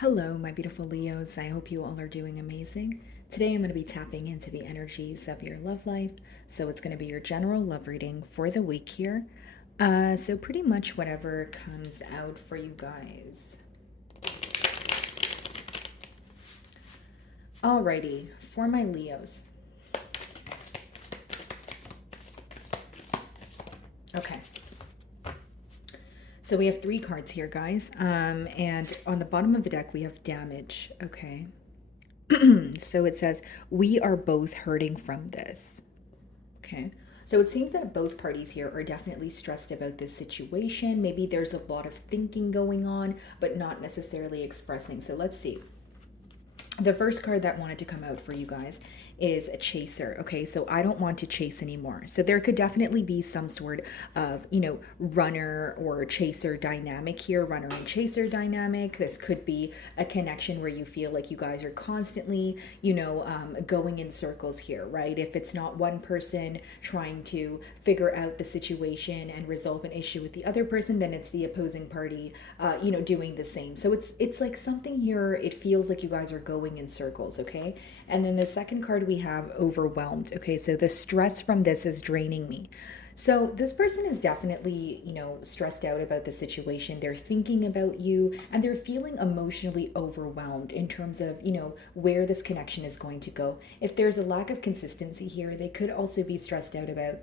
Hello, my beautiful Leos. I hope you all are doing amazing. Today I'm going to be tapping into the energies of your love life. So it's going to be your general love reading for the week here. So pretty much whatever comes out for you guys. Alrighty, for my Leos. Okay. So we have three cards here, guys. And on the bottom of the deck, we have damage. Okay. So it says, we are both hurting from this. Okay. So it seems that both parties here are definitely stressed about this situation. Maybe there's a lot of thinking going on, but not necessarily expressing. So let's see. The first card that wanted to come out for you guys is a chaser. Okay, so I don't want to chase anymore. So there could definitely be some sort of, runner or chaser dynamic here, runner and chaser dynamic. This could be a connection where you feel like you guys are constantly, going in circles here, right? If it's not one person trying to figure out the situation and resolve an issue with the other person, then it's the opposing party, doing the same. So it's like something here. It feels like you guys are going in circles, okay? And then the second card we have overwhelmed. Okay, so the stress from this is draining me. So this person is definitely, stressed out about the situation. They're thinking about you and they're feeling emotionally overwhelmed in terms of, where this connection is going to go. If there's a lack of consistency here, they could also be stressed out about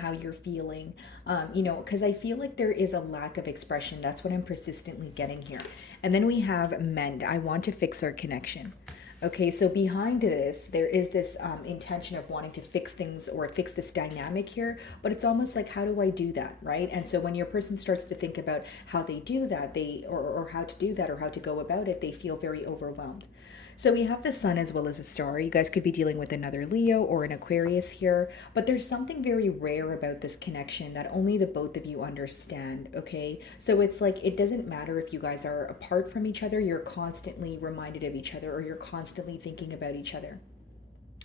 how you're feeling, because I feel like there is a lack of expression. That's what I'm persistently getting here. And then we have mend. I want to fix our connection. Okay, so behind this, there is this intention of wanting to fix things or fix this dynamic here, but it's almost like, how do I do that, right? And so when your person starts to think about how they do that, or how to do that, or how to go about it, they feel very overwhelmed. So we have the sun as well as a star. You guys could be dealing with another Leo or an Aquarius here, but there's something very rare about this connection that only the both of you understand, okay? So it's like it doesn't matter if you guys are apart from each other, you're constantly reminded of each other or you're constantly thinking about each other.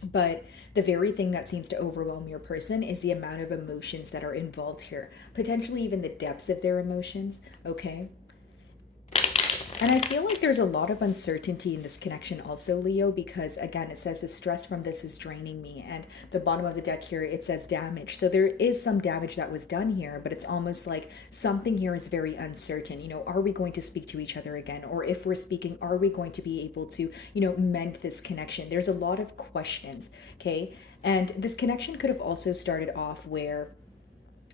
But the very thing that seems to overwhelm your person is the amount of emotions that are involved here, potentially even the depths of their emotions, okay? And I feel like there's a lot of uncertainty in this connection also, Leo, because again, it says the stress from this is draining me. And the bottom of the deck here, it says damage. So there is some damage that was done here, but it's almost like something here is very uncertain. Are we going to speak to each other again? Or if we're speaking, are we going to be able to, mend this connection? There's a lot of questions, okay? And this connection could have also started off where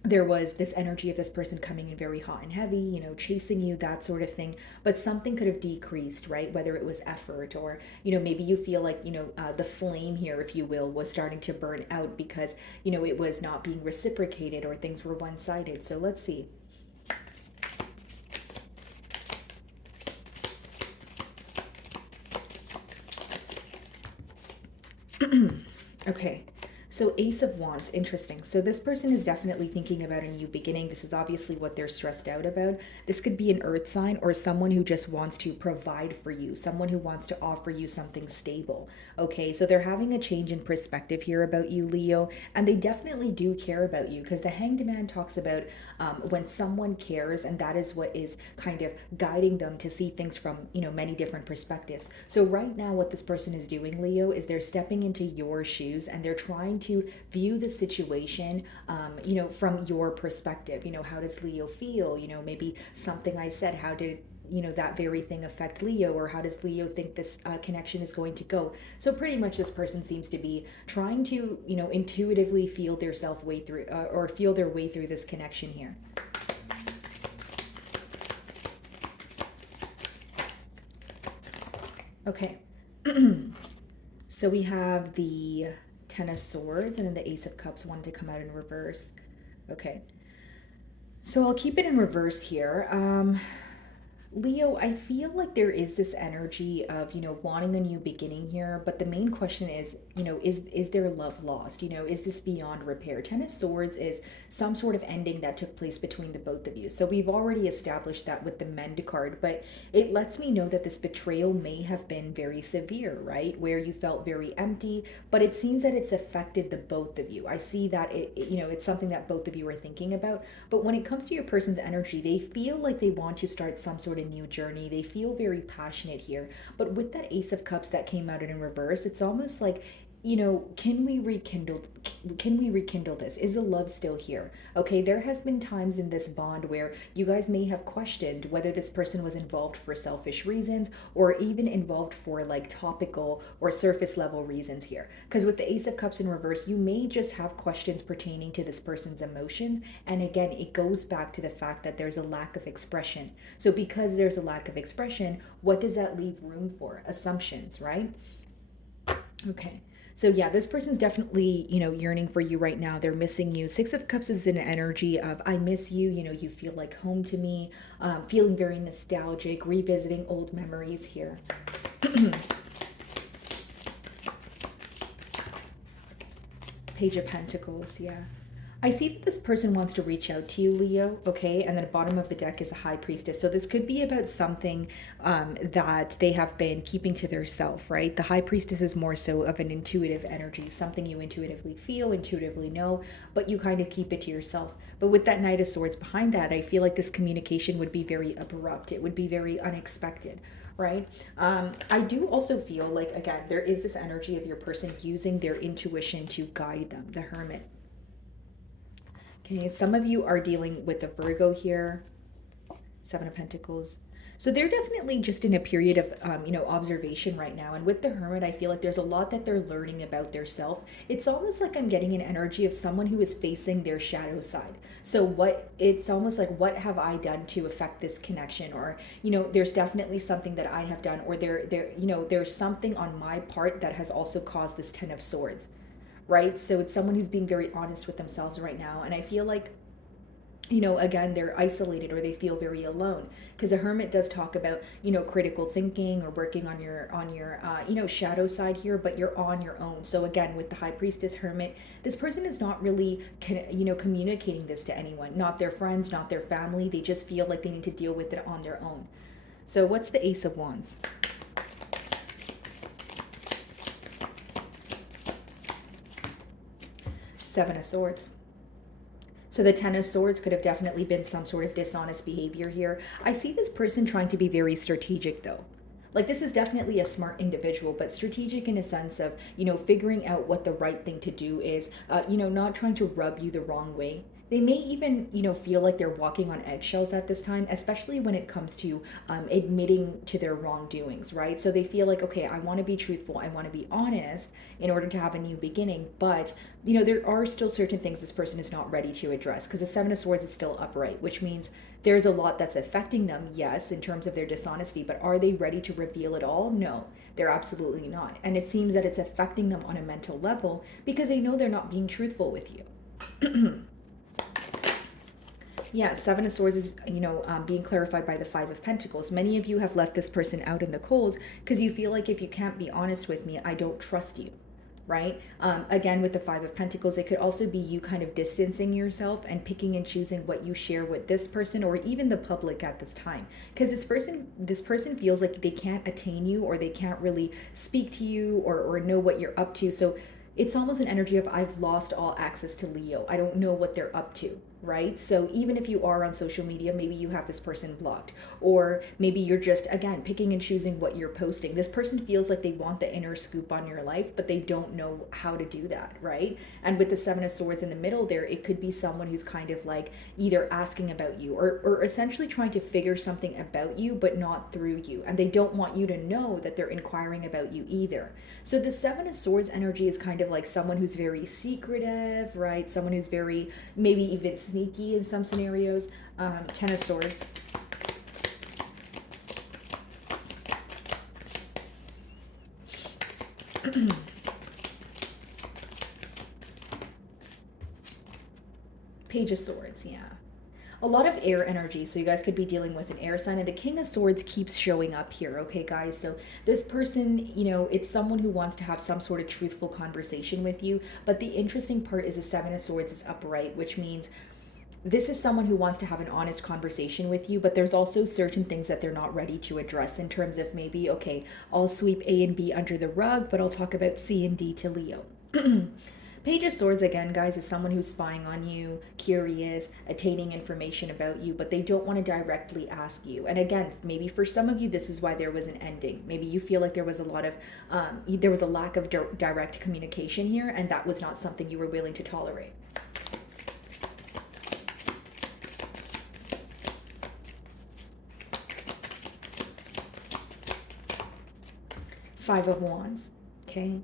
there was this energy of this person coming in very hot and heavy, chasing you, that sort of thing. But something could have decreased, right? Whether it was effort or, maybe you feel like, the flame here, if you will, was starting to burn out because, it was not being reciprocated or things were one sided. So let's see. Okay. So Ace of Wands, interesting. So this person is definitely thinking about a new beginning. This is obviously what they're stressed out about. This could be an earth sign or someone who just wants to provide for you, someone who wants to offer you something stable. Okay, so they're having a change in perspective here about you, Leo, and they definitely do care about you because the Hanged Man talks about when someone cares, and that is what is kind of guiding them to see things from, many different perspectives. So right now what this person is doing, Leo, is they're stepping into your shoes and they're trying to view the situation, from your perspective. How does Leo feel? Maybe something I said, how did that very thing affect Leo, or how does Leo think this connection is going to go? So pretty much this person seems to be trying to intuitively feel their self way through, or feel their way through this connection here. Okay. So we have the Ten of Swords and then the Ace of Cups wanted to come out in reverse. Okay. So I'll keep it in reverse here. Leo, I feel like there is this energy of, wanting a new beginning here, but the main question is, is there love lost? Is this beyond repair? Ten of Swords is some sort of ending that took place between the both of you. So we've already established that with the Mend card, but it lets me know that this betrayal may have been very severe, right? Where you felt very empty, but it seems that it's affected the both of you. I see that it's something that both of you are thinking about, but when it comes to your person's energy, they feel like they want to start some sort of new journey. They feel very passionate here. But with that Ace of Cups that came out in reverse, it's almost like, can we rekindle this? Is the love still here? Okay, there has been times in this bond where you guys may have questioned whether this person was involved for selfish reasons or even involved for like topical or surface level reasons here. Because with the Ace of Cups in reverse, you may just have questions pertaining to this person's emotions. And again, it goes back to the fact that there's a lack of expression. So because there's a lack of expression, what does that leave room for? Assumptions, right? Okay. So yeah, this person's definitely, yearning for you right now. They're missing you. Six of Cups is an energy of I miss you. You feel like home to me. Feeling very nostalgic, revisiting old memories here. Page of Pentacles, yeah. I see that this person wants to reach out to you, Leo, okay? And then the bottom of the deck is the High Priestess. So this could be about something that they have been keeping to their self, right? The High Priestess is more so of an intuitive energy, something you intuitively feel, intuitively know, but you kind of keep it to yourself. But with that Knight of Swords behind that, I feel like this communication would be very abrupt. It would be very unexpected, right? I do also feel like, again, there is this energy of your person using their intuition to guide them, the Hermit. Okay, some of you are dealing with the Virgo here, Seven of Pentacles. So they're definitely just in a period of, observation right now. And with the Hermit, I feel like there's a lot that they're learning about their self. It's almost like I'm getting an energy of someone who is facing their shadow side. So it's almost like, what have I done to affect this connection? Or, there's definitely something that I have done, or there's something on my part that has also caused this Ten of Swords. Right? So it's someone who's being very honest with themselves right now. And I feel like, again, they're isolated or they feel very alone. Because the Hermit does talk about, critical thinking or working on your shadow side here, but you're on your own. So again, with the High Priestess, Hermit, this person is not really, communicating this to anyone, not their friends, not their family. They just feel like they need to deal with it on their own. So what's the Ace of Wands? Seven of Swords. So the Ten of Swords could have definitely been some sort of dishonest behavior here. I see this person trying to be very strategic though. Like, this is definitely a smart individual, but strategic in a sense of, figuring out what the right thing to do is, not trying to rub you the wrong way. They may even, feel like they're walking on eggshells at this time, especially when it comes to admitting to their wrongdoings, right? So they feel like, okay, I want to be truthful, I want to be honest in order to have a new beginning, but, there are still certain things this person is not ready to address because the Seven of Swords is still upright, which means there's a lot that's affecting them, yes, in terms of their dishonesty, but are they ready to reveal it all? No, they're absolutely not. And it seems that it's affecting them on a mental level because they know they're not being truthful with you. Yeah, Seven of Swords is, being clarified by the Five of Pentacles. Many of you have left this person out in the cold because you feel like if you can't be honest with me, I don't trust you, right? Again, with the Five of Pentacles, it could also be you kind of distancing yourself and picking and choosing what you share with this person or even the public at this time. Because this person feels like they can't attain you or they can't really speak to you or know what you're up to. So it's almost an energy of I've lost all access to Leo. I don't know what they're up to, right? So even if you are on social media, maybe you have this person blocked, or maybe you're just, again, picking and choosing what you're posting. This person feels like they want the inner scoop on your life, but they don't know how to do that, right? And with the Seven of Swords in the middle there, it could be someone who's kind of like either asking about you or essentially trying to figure something about you, but not through you. And they don't want you to know that they're inquiring about you either. So the Seven of Swords energy is kind of like someone who's very secretive, right? Someone who's very, maybe even sneaky in some scenarios. Ten of Swords. Page of Swords, yeah. A lot of air energy, so you guys could be dealing with an air sign, and the King of Swords keeps showing up here, okay, guys? So this person, it's someone who wants to have some sort of truthful conversation with you, but the interesting part is the Seven of Swords is upright, which means this is someone who wants to have an honest conversation with you, but there's also certain things that they're not ready to address in terms of maybe, okay, I'll sweep A and B under the rug, but I'll talk about C and D to Leo. Page of Swords, again, guys, is someone who's spying on you, curious, attaining information about you, but they don't want to directly ask you. And again, maybe for some of you, this is why there was an ending. Maybe you feel like there was a lot of, there was a lack of direct communication here, and that was not something you were willing to tolerate. Five of Wands, okay?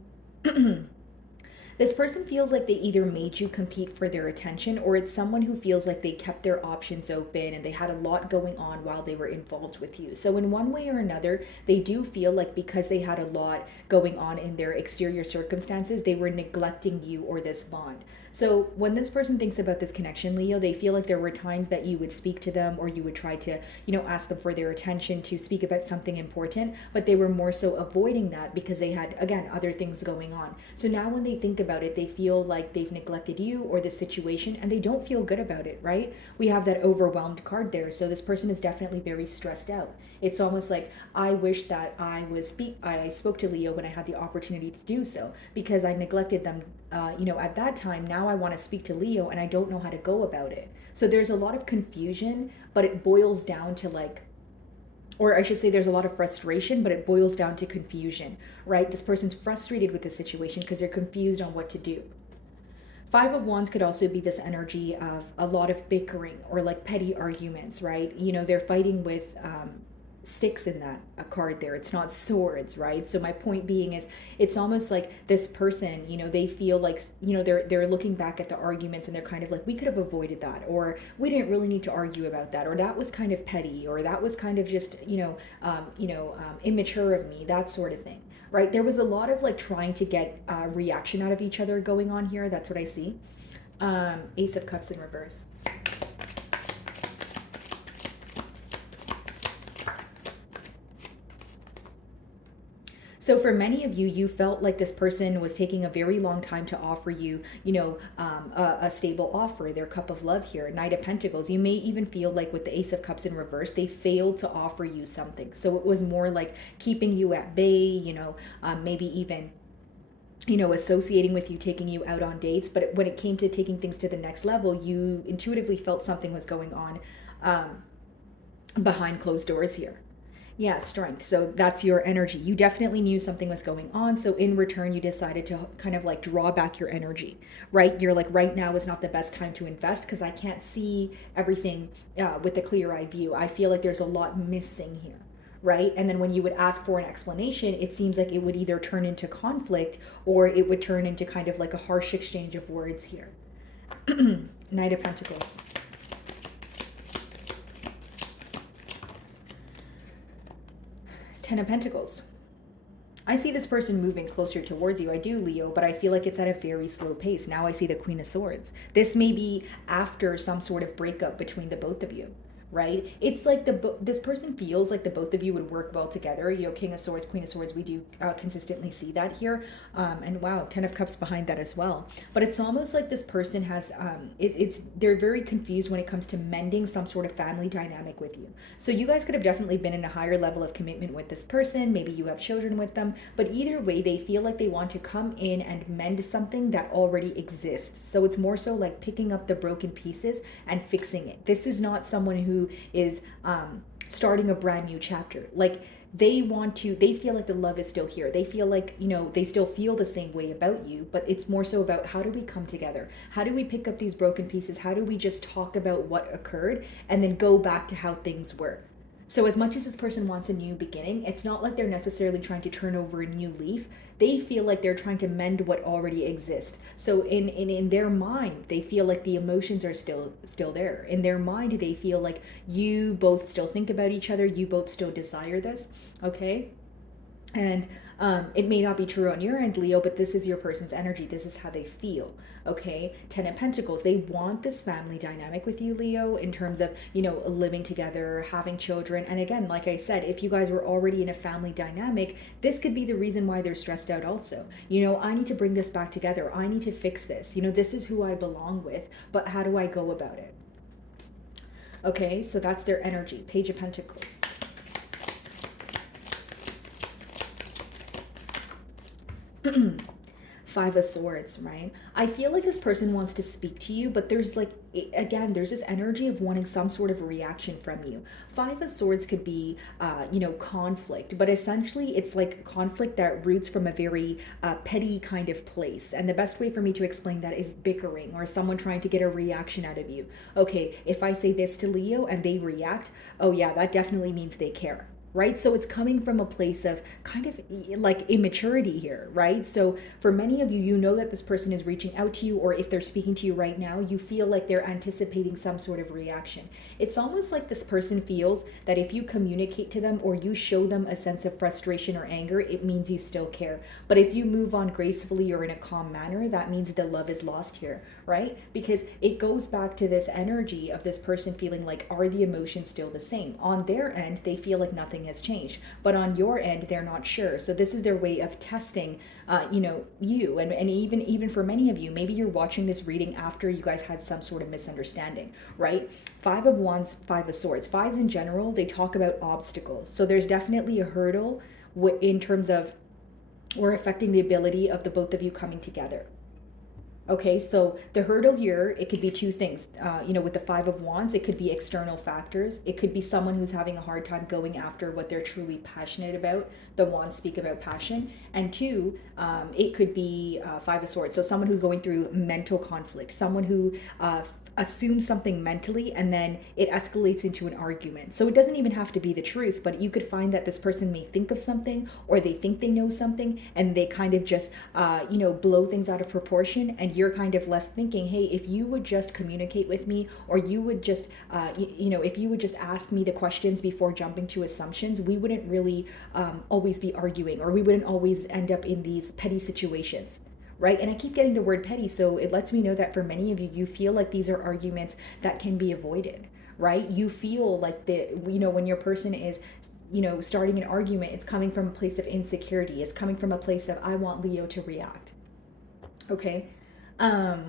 This person feels like they either made you compete for their attention, or it's someone who feels like they kept their options open and they had a lot going on while they were involved with you. So in one way or another, they do feel like because they had a lot going on in their exterior circumstances, they were neglecting you or this bond. So when this person thinks about this connection, Leo, they feel like there were times that you would speak to them or you would try to, ask them for their attention to speak about something important, but they were more so avoiding that because they had, again, other things going on. So now when they think about it, they feel like they've neglected you or the situation, and they don't feel good about it, right? We have that overwhelmed card there. So this person is definitely very stressed out. It's almost like, I wish that I spoke to Leo when I had the opportunity to do so, because I neglected them, at that time. Now I want to speak to Leo and I don't know how to go about it. So there's a lot of confusion, but it boils down to or I should say there's a lot of frustration, but it boils down to confusion, right? This person's frustrated with the situation because they're confused on what to do. Five of Wands could also be this energy of a lot of bickering or like petty arguments, right? They're fighting with sticks in that a card there. It's not swords, right? So my point being is, it's almost like this person, they feel like, they're looking back at the arguments and they're kind of like, we could have avoided that, or we didn't really need to argue about that, or that was kind of petty, or that was kind of just immature of me, that sort of thing, right? There was a lot of like trying to get reaction out of each other going on here. That's what I see. Ace of Cups in reverse. So for many of you, you felt like this person was taking a very long time to offer you, a stable offer, their cup of love here. Knight of Pentacles. You may even feel like with the Ace of Cups in reverse, they failed to offer you something. So it was more like keeping you at bay, maybe even associating with you, taking you out on dates. But when it came to taking things to the next level, you intuitively felt something was going on behind closed doors here. Yeah, strength. So that's your energy. You definitely knew something was going on. So in return, you decided to kind of like draw back your energy, right? You're like, right now is not the best time to invest because I can't see everything with a clear eye view. I feel like there's a lot missing here, right? And then when you would ask for an explanation, it seems like it would either turn into conflict or it would turn into kind of like a harsh exchange of words here. Knight of Pentacles. Ten of Pentacles. I see this person moving closer towards you. I do, Leo, but I feel like it's at a very slow pace. Now I see the Queen of Swords. This may be after some sort of breakup between the both of you, right? It's like this person feels like the both of you would work well together. King of Swords, Queen of Swords, we do consistently see that here. And wow, Ten of Cups behind that as well. But it's almost like this person has, they're very confused when it comes to mending some sort of family dynamic with you. So you guys could have definitely been in a higher level of commitment with this person. Maybe you have children with them, but either way, they feel like they want to come in and mend something that already exists. So it's more so like picking up the broken pieces and fixing it. This is not someone who is starting a brand new chapter. Like they feel like the love is still here. They feel like, they still feel the same way about you, but it's more so about how do we come together? How do we pick up these broken pieces? How do we just talk about what occurred and then go back to how things were? So as much as this person wants a new beginning, it's not like they're necessarily trying to turn over a new leaf. They feel like they're trying to mend what already exists. So in their mind, they feel like the emotions are still there. In their mind, they feel like you both still think about each other. You both still desire this, okay? And it may not be true on your end, Leo, but this is your person's energy. This is how they feel, okay? Ten of Pentacles, they want this family dynamic with you, Leo, in terms of, living together, having children. And again, like I said, if you guys were already in a family dynamic, this could be the reason why they're stressed out also. I need to bring this back together. I need to fix this. This is who I belong with, but how do I go about it? Okay, so that's their energy. Page of Pentacles. Five of Swords, right? I feel like this person wants to speak to you, but there's like, again, there's this energy of wanting some sort of reaction from you. Five of Swords could be, conflict, but essentially it's like conflict that roots from a very petty kind of place. And the best way for me to explain that is bickering or someone trying to get a reaction out of you. Okay, if I say this to Leo and they react, oh yeah, that definitely means they care, right? So it's coming from a place of kind of like immaturity here, right? So for many of you, you know that this person is reaching out to you, or if they're speaking to you right now, you feel like they're anticipating some sort of reaction. It's almost like this person feels that if you communicate to them or you show them a sense of frustration or anger, it means you still care. But if you move on gracefully or in a calm manner, that means the love is lost here, right? Because it goes back to this energy of this person feeling like, are the emotions still the same? On their end, they feel like nothing has changed, but on your end, they're not sure. So this is their way of testing, you. And even for many of you, maybe you're watching this reading after you guys had some sort of misunderstanding, right? Five of Wands, Five of Swords. Fives in general, they talk about obstacles. So there's definitely a hurdle in terms of, or affecting the ability of the both of you coming together. Okay, so the hurdle here, it could be two things. With the Five of Wands, it could be external factors. It could be someone who's having a hard time going after what they're truly passionate about. The Wands speak about passion. And two, it could be Five of Swords. So someone who's going through mental conflict, someone who assumes something mentally and then it escalates into an argument. So it doesn't even have to be the truth, but you could find that this person may think of something or they think they know something and they kind of just, blow things out of proportion. And you're kind of left thinking, hey, if you would just communicate with me, or you would just, if you would just ask me the questions before jumping to assumptions, we wouldn't really always be arguing, or we wouldn't always end up in these petty situations. Right? And I keep getting the word petty, so it lets me know that for many of you, you feel like these are arguments that can be avoided, right? You feel like when your person is, starting an argument, it's coming from a place of insecurity. It's coming from a place of, I want Leo to react. Okay.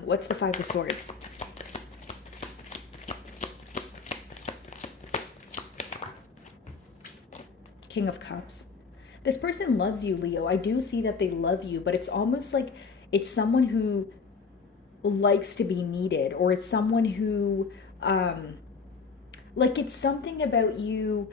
What's the Five of Swords? King of Cups. This person loves you, Leo. I do see that they love you, but it's almost like it's someone who likes to be needed, or it's someone who, it's something about you.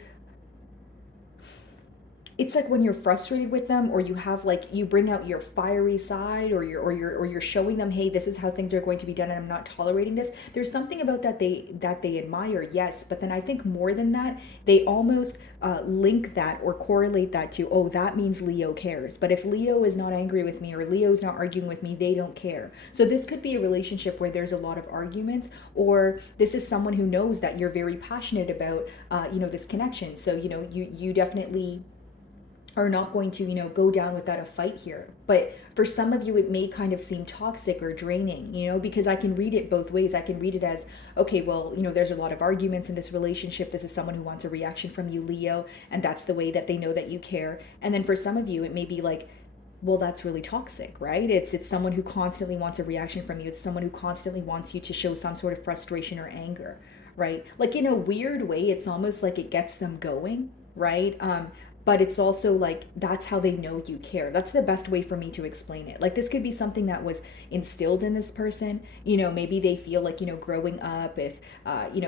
It's like when you're frustrated with them, or you have you bring out your fiery side, or you're showing them, hey, this is how things are going to be done and I'm not tolerating this. There's something about that they admire, yes, but then I think more than that, they almost link that or correlate that to, oh, that means Leo cares. But if Leo is not angry with me or Leo's not arguing with me, they don't care. So this could be a relationship where there's a lot of arguments, or this is someone who knows that you're very passionate about this connection. So you definitely are not going to, go down without a fight here. But for some of you, it may kind of seem toxic or draining, because I can read it both ways. I can read it as, okay, well, there's a lot of arguments in this relationship. This is someone who wants a reaction from you, Leo, and that's the way that they know that you care. And then for some of you, it may be like, well, that's really toxic, right? It's someone who constantly wants a reaction from you. It's someone who constantly wants you to show some sort of frustration or anger, right? Like in a weird way, it's almost like it gets them going, right? But it's also like, that's how they know you care. That's the best way for me to explain it. Like, this could be something that was instilled in this person. Maybe they feel like, growing up, if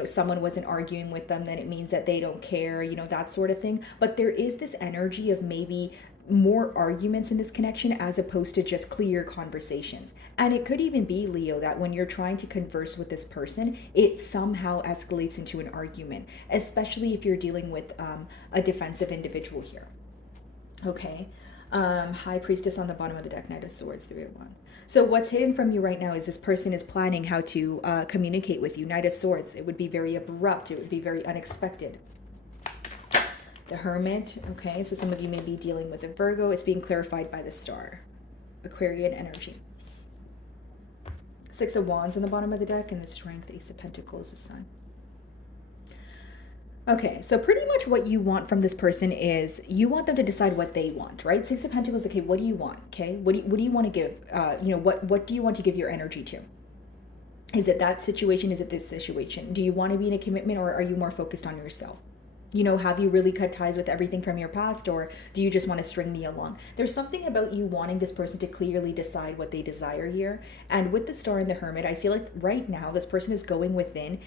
someone wasn't arguing with them, then it means that they don't care, that sort of thing. But there is this energy of maybe more arguments in this connection as opposed to just clear conversations. And it could even be, Leo, that when you're trying to converse with this person, it somehow escalates into an argument, especially if you're dealing with a defensive individual here. Okay. High Priestess on the bottom of the deck, Knight of Swords, Three of Wands. So what's hidden from you right now is this person is planning how to communicate with you. Knight of Swords, it would be very abrupt. It would be very unexpected. The Hermit, okay, so some of you may be dealing with a Virgo. It's being clarified by the star. Aquarian energy. Six of Wands on the bottom of the deck, and the Strength, Ace of Pentacles, the Sun. Okay, so pretty much what you want from this person is you want them to decide what they want, right? Six of Pentacles, okay, what do you want, okay? What do you want to give? What do you want to give your energy to? Is it that situation? Is it this situation? Do you want to be in a commitment, or are you more focused on yourself? Have you really cut ties with everything from your past, or do you just want to string me along? There's something about you wanting this person to clearly decide what they desire here. And with the Star and the Hermit, I feel like right now this person is going within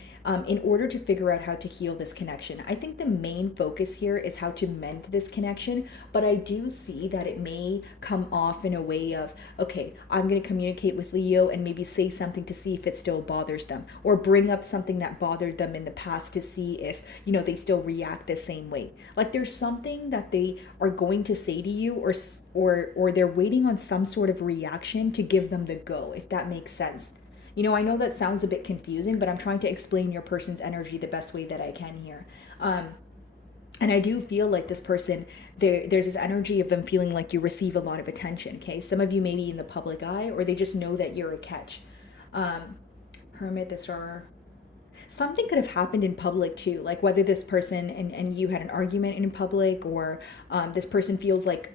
in order to figure out how to heal this connection. I think the main focus here is how to mend this connection, but I do see that it may come off in a way of, okay, I'm going to communicate with Leo and maybe say something to see if it still bothers them, or bring up something that bothered them in the past to see if, they still react the same way. Like there's something that they are going to say to you, or they're waiting on some sort of reaction to give them the go, if that makes sense. I know that sounds a bit confusing, but I'm trying to explain your person's energy the best way that I can here. And I do feel like this person, there's this energy of them feeling like you receive a lot of attention, okay? Some of you may be in the public eye, or they just know that you're a catch. Hermit, the Star. Something could have happened in public too, like whether this person and you had an argument in public, or this person feels like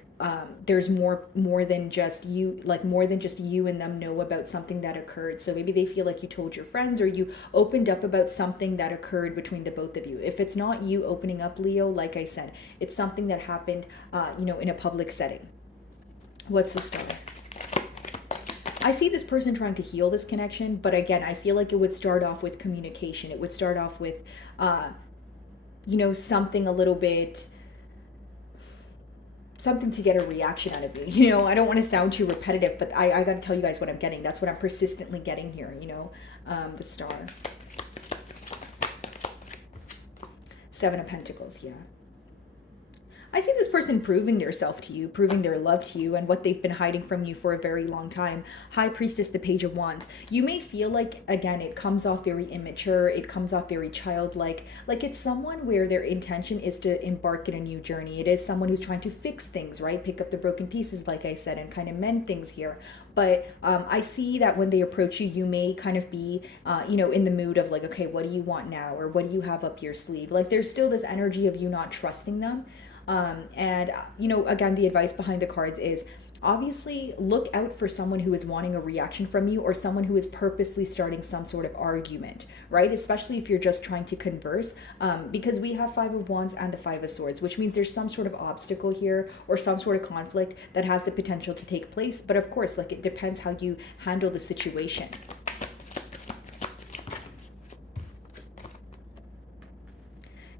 there's more than just you, like more than just you and them know about something that occurred. So maybe they feel like you told your friends, or you opened up about something that occurred between the both of you. If it's not you opening up, Leo, like I said, it's something that happened in a public setting. What's the Star? I see this person trying to heal this connection, but again, I feel like it would start off with communication. It would start off with something a little bit, something to get a reaction out of you. I don't want to sound too repetitive, but I got to tell you guys what I'm getting. That's what I'm persistently getting here, the Star. Seven of Pentacles, yeah. I see this person proving their self to you, proving their love to you, and what they've been hiding from you for a very long time. High Priestess, the Page of Wands. You may feel like, again, it comes off very immature. It comes off very childlike. Like it's someone where their intention is to embark in a new journey. It is someone who's trying to fix things, right? Pick up the broken pieces, like I said, and kind of mend things here. But I see that when they approach you, you may kind of be, in the mood of like, okay, what do you want now? Or what do you have up your sleeve? Like there's still this energy of you not trusting them. Again, the advice behind the cards is obviously look out for someone who is wanting a reaction from you, or someone who is purposely starting some sort of argument, right? Especially if you're just trying to converse, because we have Five of Wands and the Five of Swords, which means there's some sort of obstacle here or some sort of conflict that has the potential to take place. But of course, like it depends how you handle the situation.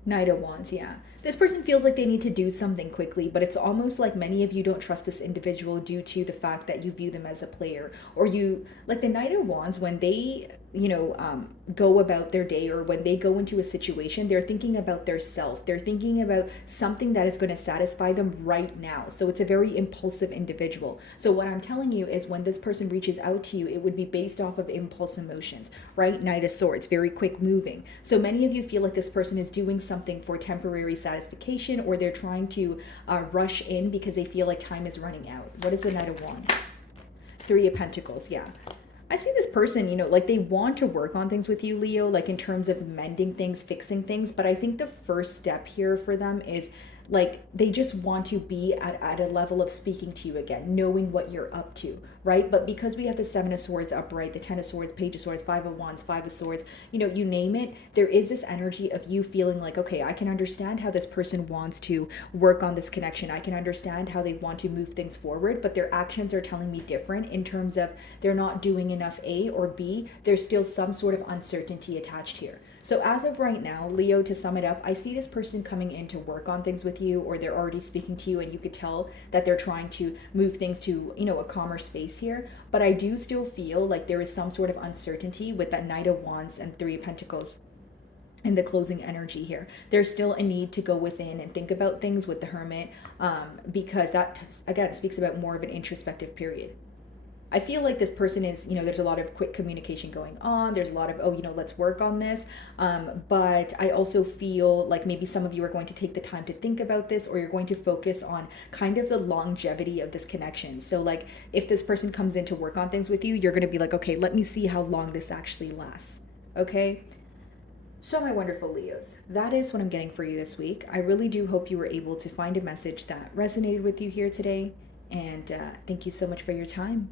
Knight of Wands, yeah. This person feels like they need to do something quickly, but it's almost like many of you don't trust this individual due to the fact that you view them as a player. Or you, like the Knight of Wands, when they, go about their day, or when they go into a situation, they're thinking about their self. They're thinking about something that is going to satisfy them right now. So it's a very impulsive individual. So what I'm telling you is when this person reaches out to you, it would be based off of impulse emotions, right? Knight of Swords, very quick moving. So many of you feel like this person is doing something for temporary satisfaction, or they're trying to rush in because they feel like time is running out. What is the Knight of Wands? Three of Pentacles, yeah. I see this person, like they want to work on things with you, Leo, like in terms of mending things, fixing things. But I think the first step here for them is like they just want to be at a level of speaking to you again, knowing what you're up to, right? But because we have the Seven of Swords upright, the Ten of Swords, Page of Swords, Five of Wands, Five of Swords, you name it, there is this energy of you feeling like, okay, I can understand how this person wants to work on this connection. I can understand how they want to move things forward, but their actions are telling me different in terms of they're not doing enough A, or B, there's still some sort of uncertainty attached here. So as of right now, Leo, to sum it up, I see this person coming in to work on things with you, or they're already speaking to you, and you could tell that they're trying to move things to, a calmer space here. But I do still feel like there is some sort of uncertainty with that Knight of Wands and Three of Pentacles in the closing energy here. There's still a need to go within and think about things with the Hermit, because that, again, speaks about more of an introspective period. I feel like this person is, there's a lot of quick communication going on. There's a lot of, let's work on this. But I also feel like maybe some of you are going to take the time to think about this, or you're going to focus on kind of the longevity of this connection. So like if this person comes in to work on things with you, you're going to be like, okay, let me see how long this actually lasts. Okay. So my wonderful Leos, that is what I'm getting for you this week. I really do hope you were able to find a message that resonated with you here today. And thank you so much for your time.